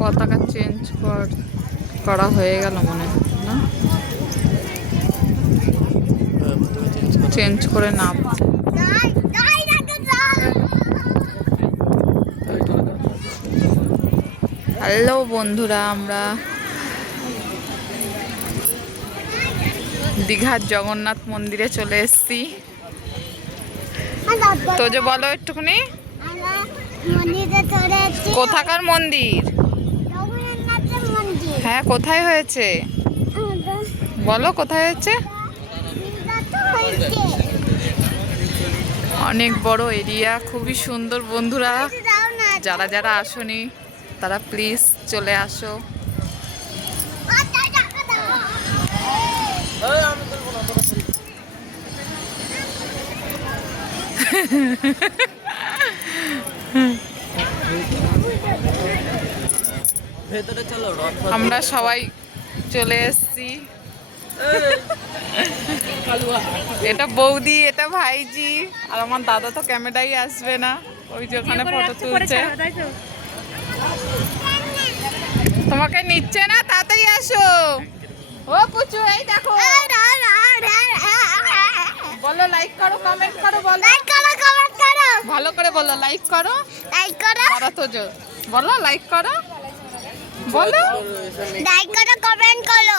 পতাকা চেঞ্জ করা হয়ে গেল মনে হয় না, চেঞ্জ করে নামছে। হ্যালো বন্ধুরা, আমরা দীঘার জগন্নাথ মন্দিরে চলে এসেছি। তো যে বলো একটুখানি, কোথাকার মন্দির? হ্যাঁ, কোথায় হয়েছে বলো, কোথায় হয়েছে? অনেক বড় এরিয়া, খুবই সুন্দর। বন্ধুরা যারা যারা আসোনি তারা প্লিজ চলে আসো। আমরা সবাই চলে এসেছি। এটা বৌদি, এটা ভাইজি, আর আমার দাদা তো ক্যামেরাই আসবে না, ওই যে ওখানে ফটো তুলছে। তোমাকে নিচ্ছে না, তাড়াতাড়ি আসো। ও পুচু, এই দেখো, বলো লাইক করো, কমেন্ট করো, বলো ভালো করে বলো, লাইক করো, তারা তো বলো লাইক করো, বলো লাইক করো, কমেন্ট করো।